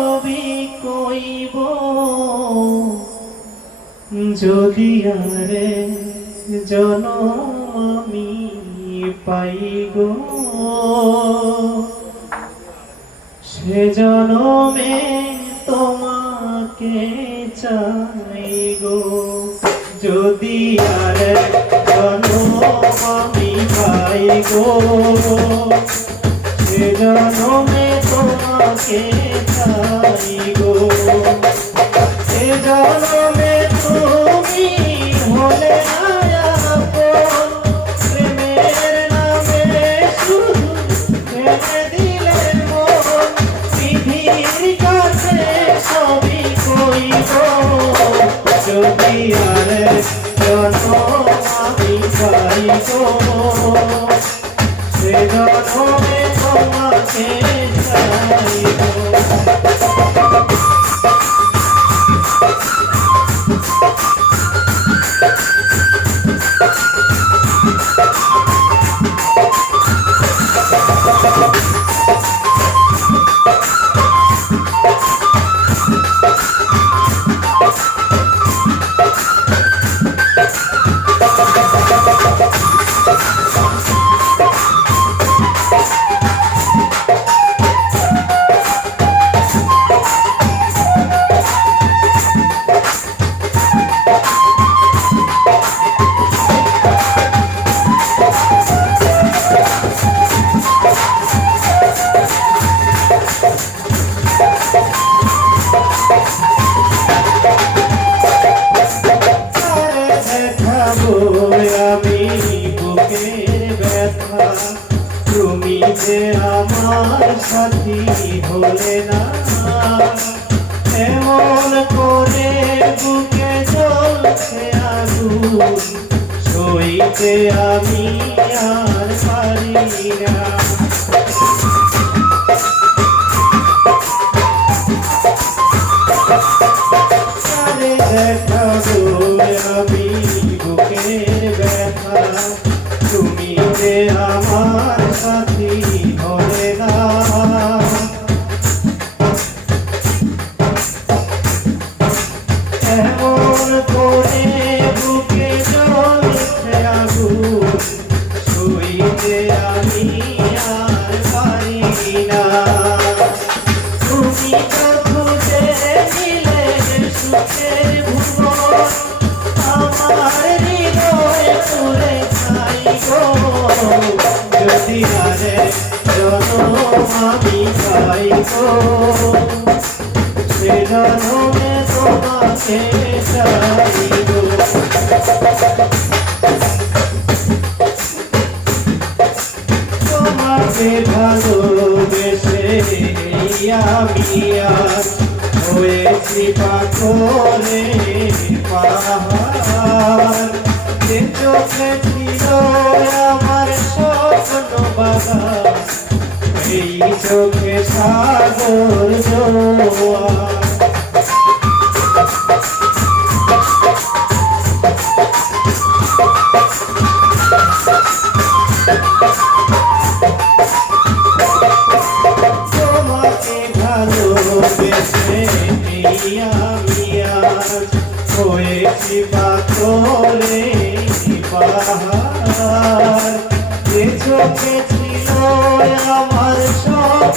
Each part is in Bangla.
কবি কইব, যদি আরে জন আমি পাই গো সে জনমে তোমাকে চাই গো যদি আর জনম আমি পাই গো জনমে তোমাকে চাই গো। এ জনমে তুমি হলে প্রেমের নামে শুধু ভেঙে দিলে মন। বিধির কাছে সবই কইব সে জনমে তোমাকে চাইব যে আমার সাথী হলে না। এমন করে বুকে জ্বলছে আগুন সইতে আমি আর ভালোবেসে আমি আজ হয়েছি পাথরে পাহাড় চোখে ছিল আমার চোখে সাগর জোয়ার। তোমাকে ভালোবেসে আমি আজ হয়েছি পাথরে পাহাড়। যে চোখে ছিল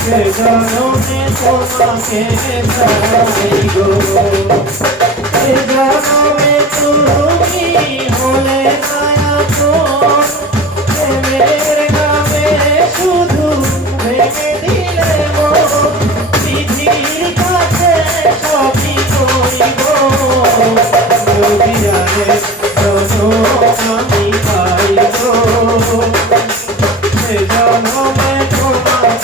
সে জনমে তোমাকে চাইব এ জনমে